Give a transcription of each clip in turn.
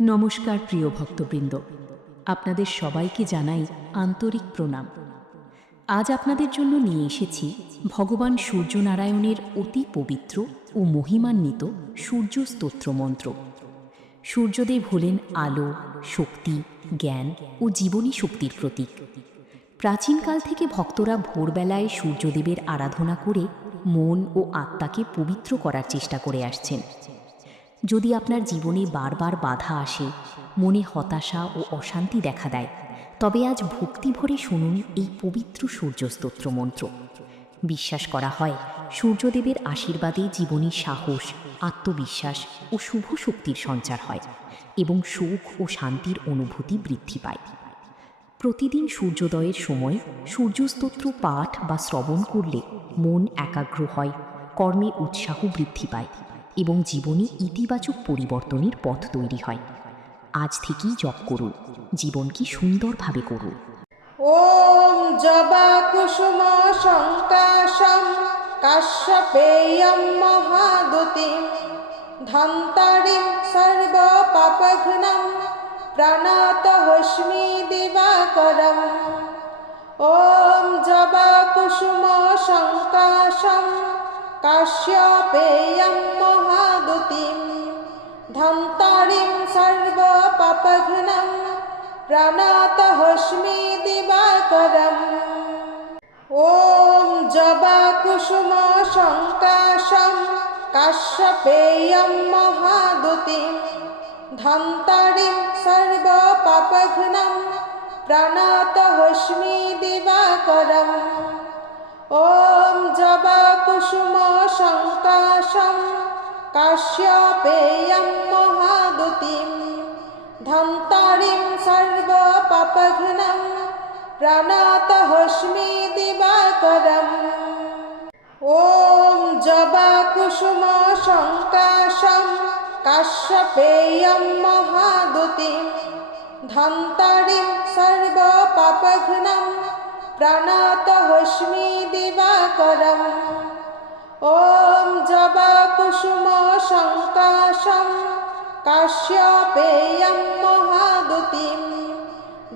নমস্কার প্রিয় ভক্তবৃন্দ, আপনাদের সবাইকে জানাই আন্তরিক প্রণাম। আজ আপনাদের জন্য নিয়ে এসেছি ভগবান সূর্যনারায়ণের অতি পবিত্র ও মহিমান্বিত সূর্য স্তোত্র মন্ত্র। সূর্যদেব হলেন আলো, শক্তি, জ্ঞান ও জীবনী শক্তির প্রতীক। প্রাচীনকাল থেকে ভক্তরা ভোরবেলায় সূর্যদেবের আরাধনা করে মন ও আত্মাকে পবিত্র করার চেষ্টা করে আসছেন। যদি আপনার জীবনে বারবার বাধা আসে, মনে হতাশা ও অশান্তি দেখা দেয়, তবে আজ ভক্তি ভরে শুনুন এই পবিত্র সূর্যস্তোত্র মন্ত্র। বিশ্বাস করা হয় সূর্যদেবের আশীর্বাদে জীবনে সাহস, আত্মবিশ্বাস ও শুভ শক্তির সঞ্চার হয় এবং সুখ ও শান্তির অনুভূতি বৃদ্ধি পায়। প্রতিদিন সূর্যোদয়ের সময় সূর্যস্তোত্র পাঠ বা শ্রবণ করলে মন একাগ্র হয়, কর্মে উৎসাহ বৃদ্ধি পায় এবং জীবনে ইতিবাচক পরিবর্তনের পথ তৈরি হয়। আজ থেকেই জপ করুন, জীবনকে সুন্দরভাবে করুন। ॐ जबाकुसुमसङ्काशं काश्यपेयं महादुतिं धन्तारिं सर्वपापघ्नं प्रणतोऽस्मि दिवाकरम्। ॐ जबाकुसुमसङ्काशं काश्यपेयं महादुतिं धन्तारिं सर्वपापघ्नं प्रणतोऽस्मि दिवाकरम्। ॐ जबाकुसुमसङ्काशं काश्यपेयं महादुतिं धन्तारिं सर्वपापघ्नं प्रणतोऽस्मि दिवाकरम्। ॐ जबाकुसुमसङ्काशं काश्यपेयं महादुतिं धन्तारिं सर्वपापघ्नं प्रणतोऽस्मि दिवाकरम्। ॐ जबाकुसुमसङ्काशं काश्यपेयं महादुतिं धन्तारिं सर्वपापघ्नं प्रणतोऽस्मि दिवाकरम्। ॐ जबाकुसुमसङ्काशं काश्यपेयं महादुतिं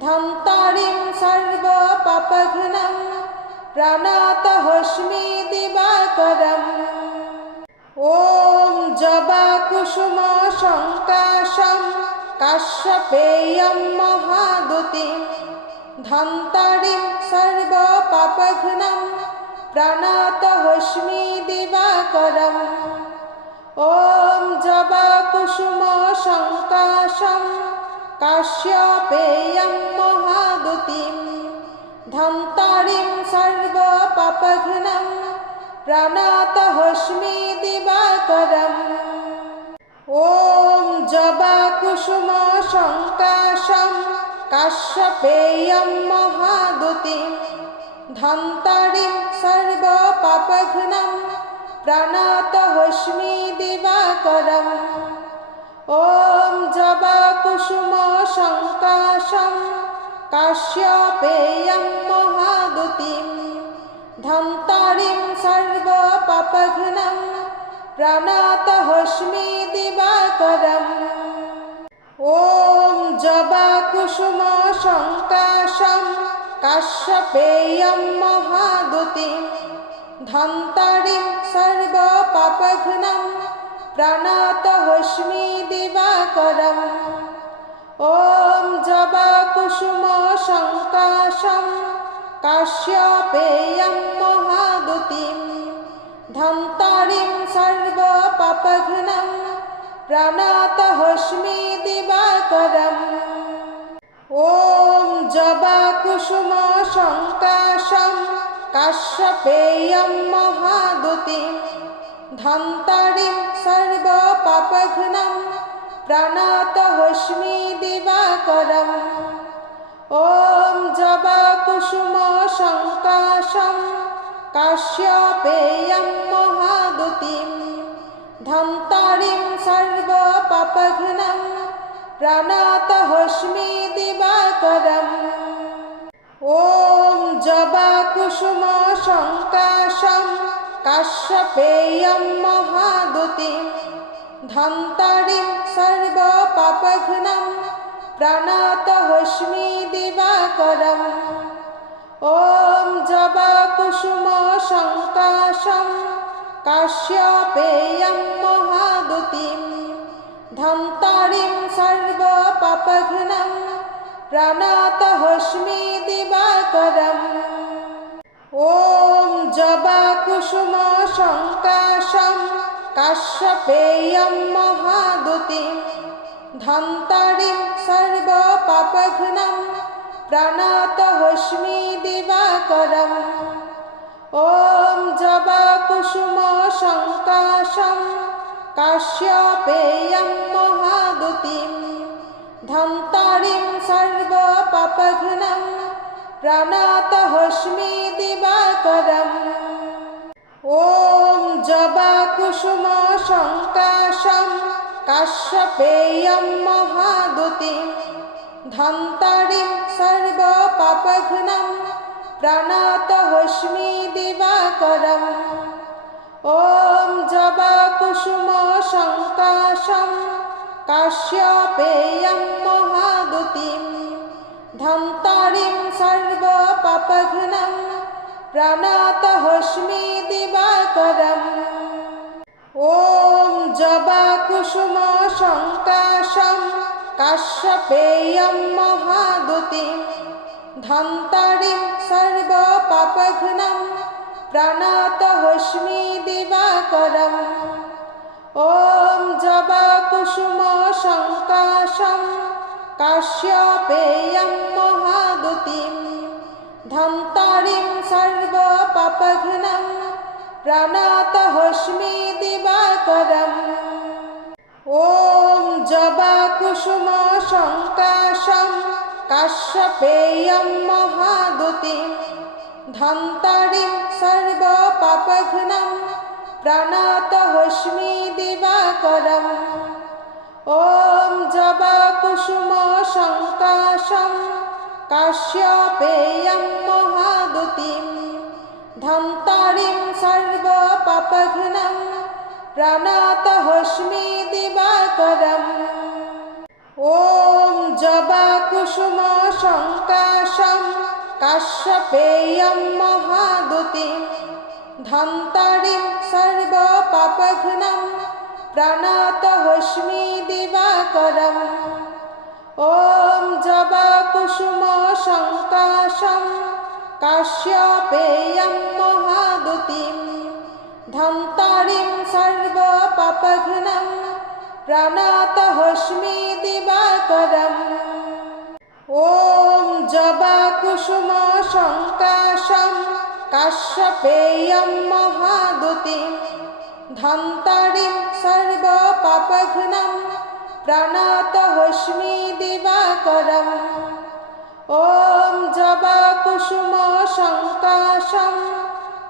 धन्तारिं सर्वपापघ्नं प्रणतोऽस्मि दिवाकरम्। ॐ जबाकुसुमसङ्काशं काश्यपेयं महादुतिं धन्तारिं सर्वपापघ्नं प्रणतोऽस्मि दिवाकरम्। ॐ जबाकुसुमसङ्काशं काश्यपेयं महादुतिं धन्तारिं सर्वपापघ्नं प्रणतोऽस्मि दिवाकरम्। ॐ जबाकुसुमसङ्काशं काश्यपेयं महादुतिं धन्तारिं सर्वपापघ्नं प्रणतोऽस्मि दिवाकरम्। ॐ जबाकुसुमसङ्काशं काश्यपेयं महादुतिं धन्तारिं सर्वपापघ्नं प्रणतोऽस्मि दिवाकरम्। ॐ जबाकुसुमसङ्काशं काश्यपेयं महादुतिं धन्तारिं सर्वपापघ्नं प्रणतोऽस्मि दिवाकरम्। ॐ जबाकुसुमसङ्काशं काश्यपेयं महादुतिं धन्तारिं सर्वपापघ्नं प्रणतोऽस्मि दिवाकरम्। ॐ जबाकुसुमसङ्काशं काश्यपेयं महादुतिं धन्तारिं सर्वपापघ्नं प्रणतोऽस्मि दिवाकरम्। ॐ जबाकुसुमसङ्काशं काश्यपेयं महादुतिं धन्तारिं सर्वपापघ्नं प्रणतोऽस्मि दिवाकरम्। ॐ जबाकुसुमसङ्काशं काश्यपेयं महादुतिं धन्तारिं सर्वपापघ्नं प्रणतोऽस्मि दिवाकरम् ॐ जबाकुसुमसङ्काशं काश्यपेयं महादुतिं धन्तारिं सर्वपापघ्नं प्रणतोऽस्मि दिवाकरम् ॐ जबाकुसुमसङ्काशं काश्यपेयं महादुतिं धन्तारिं सर्वपापघ्नं प्रणतोऽस्मि दिवाकरम् ॐ जबाकुसुमसङ्काशं काश्यपेयं महादुतिं धन्तारिं सर्वपापघ्नं प्रणतोऽस्मि दिवाकरम् ॐ जबाकुसुमसङ्काशं काश्यपेयं महादुतिं धन्तारिं सर्वपापघ्नं प्रणतोऽस्मि दिवाकरम् ॐ जबाकुसुमसङ्काशं काश्यपेयं महादुतिं धन्तारिं सर्वपापघ्नं प्रणतोऽस्मि दिवाकरम् ॐ जबाकुसुमसङ्काशं काश्यपेयं महादुतिं धन्तारिं सर्वपापघ्नं प्रणतोऽस्मि दिवाकरम् ॐ जबाकुसुमसङ्काशं काश्यपेयं महादुतिं धन्तारिं सर्वपापघ्नं प्रणतोऽस्मि दिवाकरम् ॐ जबाकुसुमसङ्काशं काश्यपेयं महादुतिं धन्तारिं सर्वपापघ्नं प्रणतोऽस्मि दिवाकरम् ॐ जबाकुसुमसङ्काशं काश्यपेयं महादुतिं धन्तारिं सर्वपापघ्नं प्रणतोऽस्मि दिवाकरम् ॐ जबाकुसुमसङ्काशं काश्यपेयं महादुतिं धन्तारिं सर्वपापघ्नं प्रणतोऽस्मि दिवाकरम् ॐ जबाकुसुमसङ्काशं काश्यपेयं महादुतिं धन्तारिं सर्वपापघ्नं प्रणतोऽस्मि दिवाकरम् ॐ जबाकुसुमसङ्काशं काश्यपेयं महादुतिं धन्तारिं सर्वपापघ्नं प्रणतोऽस्मि दिवाकरम् ॐ जबाकुसुमसङ्काशं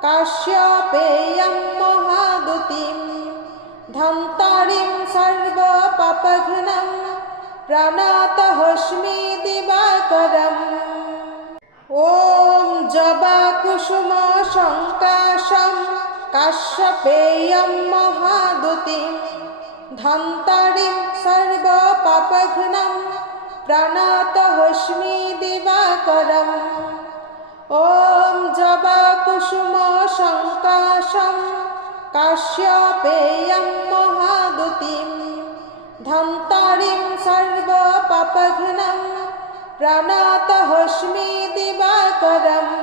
काश्यपेयं महादुतिं धन्तारिं सर्वपापघ्नं प्रणतोऽस्मि दिवाकरम् ॐ जबाकुसुमसङ्काशं काश्यपेयं महादुतिं धन्तारिं सर्वपापघ्नं प्रणतोऽस्मि दिवाकरम् ॐ जबाकुसुमसङ्काशं काश्यपेयं महादुतिं धन्तारिं सर्वपापघ्नं प्रणतोऽस्मि दिवाकरम्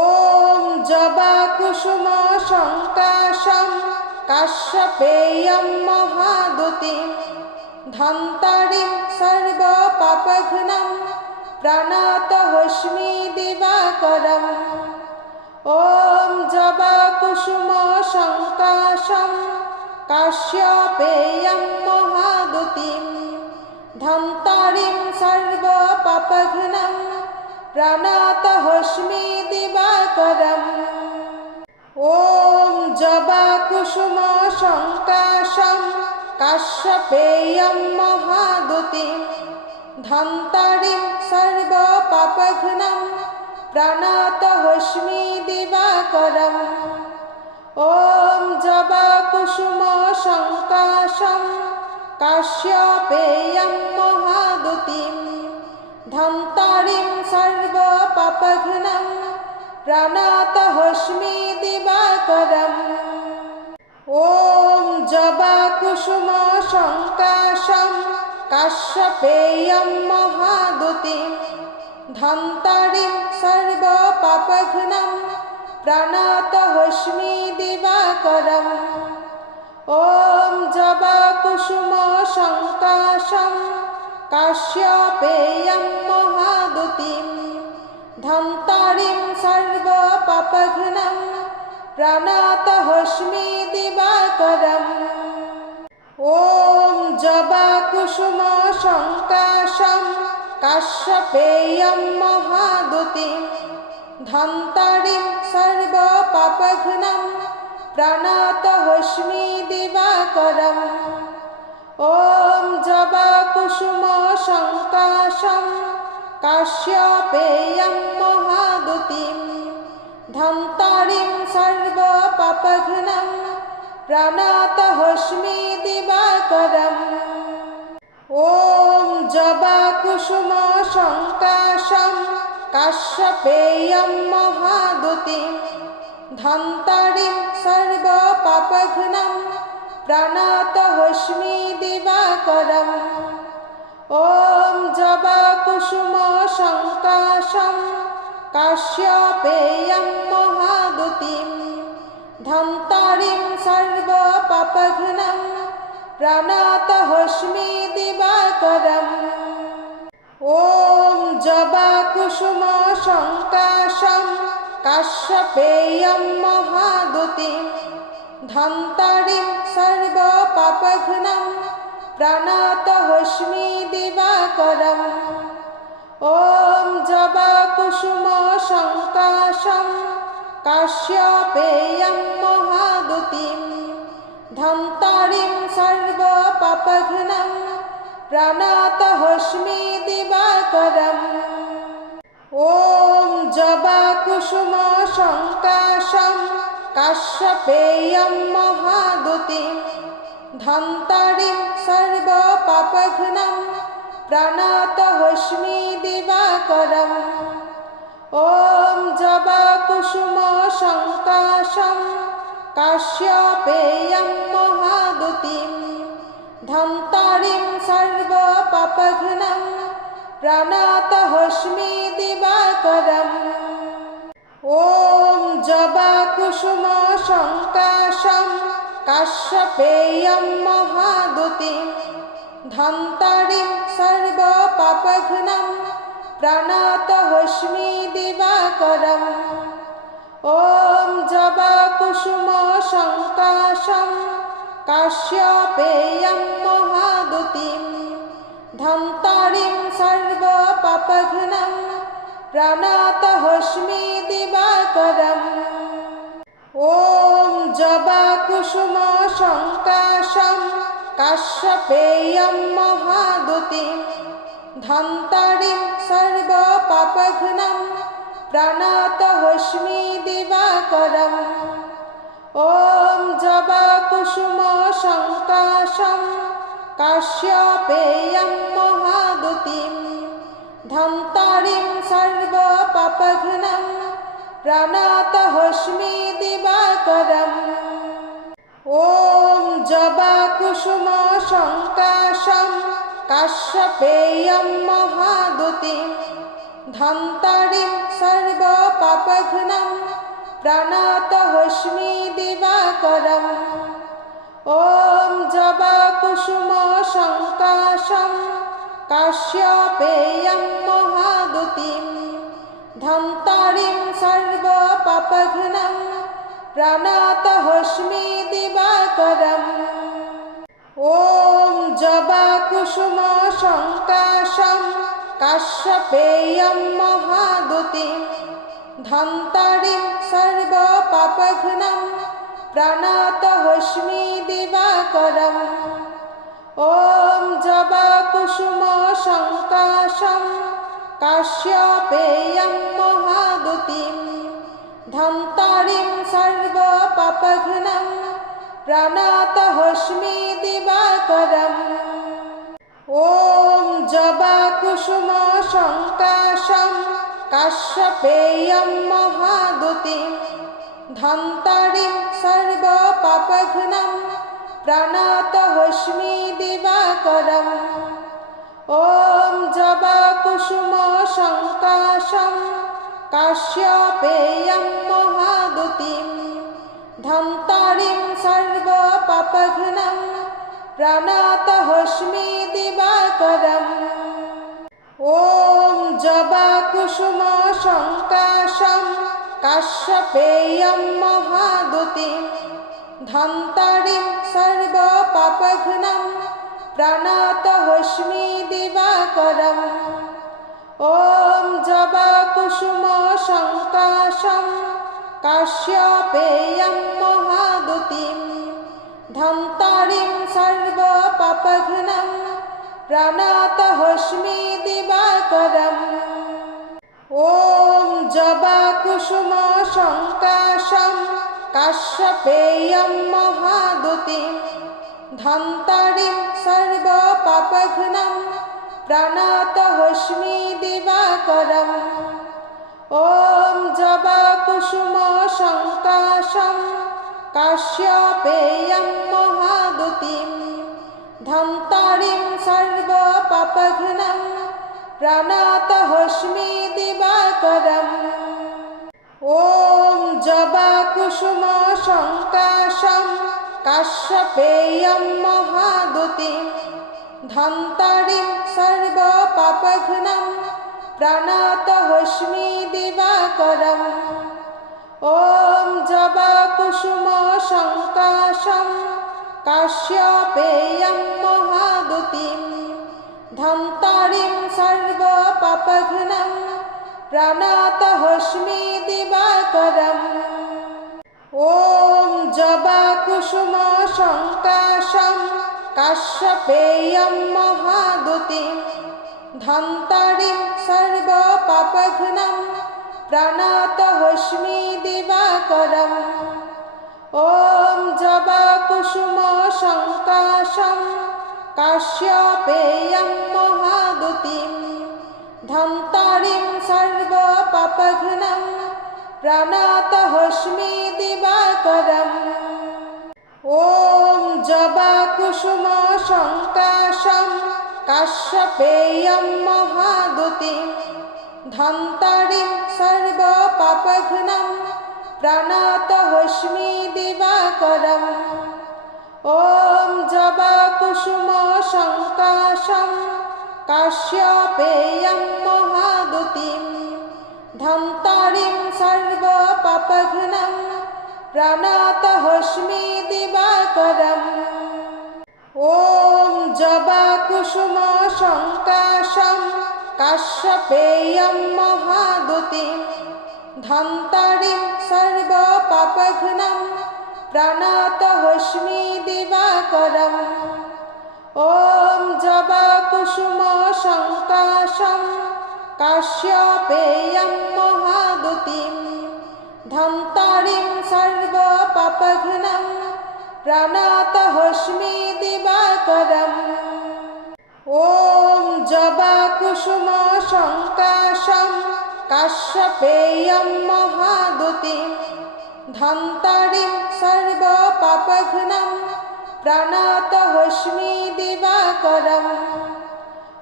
ॐ जबाकुसुमसङ्काशं काश्यपेयं महादुतिं धन्तारिं सर्वपापघ्नं प्रणतोऽस्मि दिवाकरम् ॐ जबाकुसुमसङ्काशं काश्यपेयं महादुतिं धन्तारिं सर्वपापघ्नं प्रणतोऽस्मि दिवाकरम् ॐ जबाकुसुमसङ्काशं काश्यपेयं महादुतिं धन्तारिं सर्वपापघ्नं प्रणतोऽस्मि दिवाकरम् ॐ जबाकुसुमसङ्काशं काश्यपेयं महादुतिं प्रणतोऽस्मि दिवाकरम् ॐ जबाकुसुमसङ्काशं काश्यपेयं महादुतिं धन्तारिं सर्वपापघ्नं प्रणतोऽस्मि दिवाकरम् ॐ जबाकुसुमसङ्काशं काश्यपेयं महादुतिं धन्तारिं सर्वपापघ्नं प्रणतोऽस्मि दिवाकरम् ॐ जबाकुसुमसङ्काशं काश्यपेयं महादुतिं धन्तारिं सर्वपापघ्नं प्रणतोऽस्मि दिवाकरम् ॐ जबाकुसुमसङ्काशं काश्यपेयं महादुतिं धन्तारिं सर्वपापघ्नं प्रणतोऽस्मि दिवाकरम् ॐ जबाकुसुमसङ्काशं काश्यपेयं महादुतिं धन्तारिं सर्वपापघ्नं प्रणतोऽस्मि दिवाकरम् ॐ जबाकुसुमसङ्काशं काश्यपेयं महादुतिं धन्तारिं सर्वपापघ्नं प्रणतोऽस्मि दिवाकरम् ॐ जबाकुसुमसङ्काशं काश्यपेयं महादुतिं धन्तारिं सर्वपापघ्नं प्रणतोऽस्मि दिवाकरम् ॐ जबाकुसुमसङ्काशं काश्यपेयं महादुतिं धन्तारिं सर्वपापघ्नं प्रणतोऽस्मि दिवाकरम् ॐ जबाकुसुमसङ्काशं काश्यपेयं महादुतिं धन्तारिं सर्वपापघ्नं प्रणतोऽस्मि दिवाकरम् ॐ जबाकुसुमसङ्काशं काश्यपेयं महादुतिं धन्तारिं सर्वपापघ्नं प्रणतोऽस्मि दिवाकरम् ॐ जबाकुसुमसङ्काशं काश्यपेयं महादुतिं धन्तारिं सर्वपापघ्नं प्रणतोऽस्मि दिवाकरम् ॐ जबाकुसुमसङ्काशं काश्यपेयं महादुतिं धन्तारिं सर्वपापघ्नं प्रणतोऽस्मि दिवाकरम् ॐ जबाकुसुमसङ्काशं काश्यपेयं महादुतिं धन्तारिं सर्वपापघ्नं प्रणतोऽस्मि दिवाकरम् ॐ जबाकुसुमसङ्काशं काश्यपेयं महादुतिं धन्तारिं सर्वपापघ्नं प्रणतोऽस्मि दिवाकरम् ॐ जबाकुसुमसङ्काशं काश्यपेयं महादुतिं धन्तारिं सर्वपापघ्नं प्रणतोऽस्मि दिवाकरम् ॐ जबाकुसुमसङ्काशं काश्यपेयं महादुतिं धन्तारिं सर्वपापघ्नं प्रणतोऽस्मि दिवाकरम् ॐ जबाकुसुमसङ्काशं काश्यपेयं महादुतिं धन्तारिं सर्वपापघ्नं प्रणतोऽस्मि दिवाकरम् ॐ जबाकुसुमसङ्काशं काश्यपेयं महादुतिं धन्तारिं सर्वपापघ्नं प्रणतोऽस्मि दिवाकरम् ॐ जबाकुसुमसङ्काशं কাশ্যপেয়ং মহাদুতিম ধন্তারিম সর্বপাপঘ্নং প্রণতহস্মি দিবাকরম। ওম জবাকুসুম সংকাশং কাশ্যপেয়ং মহাদুতিম ধন্তারিম সর্বপাপঘ্নং প্রণতহস্মি দিবাকরম। ওম জবাকুসুম সংকাশং কাশ্যপেয়ং মহাদুতিম ধন্তারিম সর্বপাপঘ্নং প্রণতহস্মি দিবাকরম। ওম জবাকুসুম সংকাশং কাশ্যপেয়ং মহাদুতিম ধন্তারিম সর্বপাপঘ্নং প্রণতহস্মি দিবাকরম। ওম জবাকুসুম সংকাশং কাশ্যপেয়ং মহাদুতিম ধন্তারিম সর্বপাপঘ্নং প্রণতহস্মি দিবাকরম। ওম জবাকুসুম সংকাশং কাশ্যপেয়ং মহাদুতিম ধন্তারিম সর্বপাপঘ্নং প্রণতহস্মি দিবাকরম। ওম জবাকুসুম সংকাশং কাশ্যপেয়ং মহাদুতিম ধন্তারিম সর্বপাপঘ্নং প্রণতহস্মি দিবাকরম। ওম জবাকুসুম সংকাশং কাশ্যপেয়ং মহাদুতিম ধন্তারিম সর্বপাপঘ্নং প্রণতহস্মি দিবাকরম। ওম জবাকুসুম সংকাশং কাশ্যপেয়ং মহাদুতিম ধন্তারিম সর্বপাপঘ্নং প্রণতহস্মি দিবাকরম। ওম জবাকুসুম সংকাশং কাশ্যপেয়ং মহাদুতিম ধন্তারিম সর্বপাপঘ্নং প্রণতহস্মি দিবাকরম। ওম জবাকুসুম সংকাশং কাশ্যপেয়ং মহাদুতিম ধন্তারিম সর্বপাপঘ্নং প্রণতহস্মি দিবাকরম। ওম জবাকুসুম সংকাশং কাশ্যপেয়ং মহাদুতিম ধন্তারিম সর্বপাপঘ্নং প্রণতহস্মি দিবাকরম। ওম জবাকুসুম সংকাশং কাশ্যপেয়ং মহাদুতিম ধন্তারিম সর্বপাপঘ্নং প্রণতহস্মি দিবাকরম। ওম জবাকুসুম সংকাশং কাশ্যপেয়ং মহাদুতিম ধন্তারিম সর্বপাপঘ্নং প্রণতহস্মি দিবাকরম। ওম জবাকুসুম সংকাশং কাশ্যপেয়ং মহাদুতিম ধন্তারিম সর্বপাপঘ্নং প্রণতহস্মি দিবাকরম।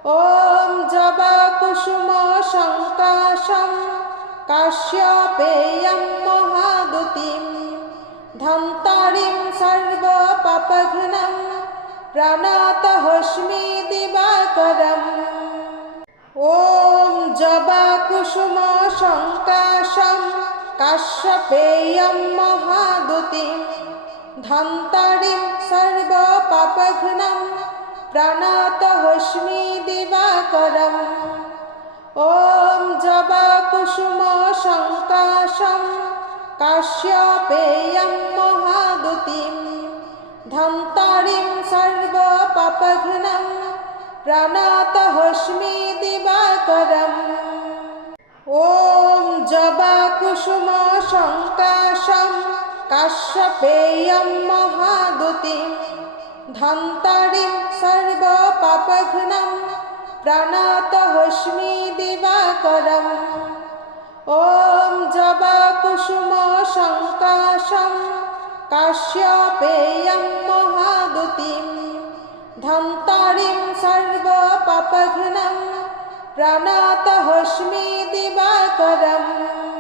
ওম জবাকুসুম সংকাশং কাশ্যপেয়ং মহাদুতিম ধন্তারিম সর্বপাপঘ্নং প্রণতহস্মি দিবাকরম। ওম জবাকুসুম সংকাশং কাশ্যপেয়ং মহাদুতিম ধন্তারিম সর্বপাপঘ্নং প্রণতহস্মি দিবাকরম। ওম জবাকুসুম সংকাশং কাশ্যপেয়ং মহাদুতিম ধন্তারিম সর্বপাপঘ্নং প্রণতহস্মি দিবাকরম। ওম জবাকুসুম সংকাশং কাশ্যপেয়ং মহাদুতিম ধন্তারিম সর্বপাপঘ্নং প্রণতহস্মি দিবাকরম। ॐ जबाकुसुमशङ्काशं काश्यपेयं महादुतिं धन्तारिं सर्वपापघ्नं प्रणतोऽस्मि दिवाकरम्।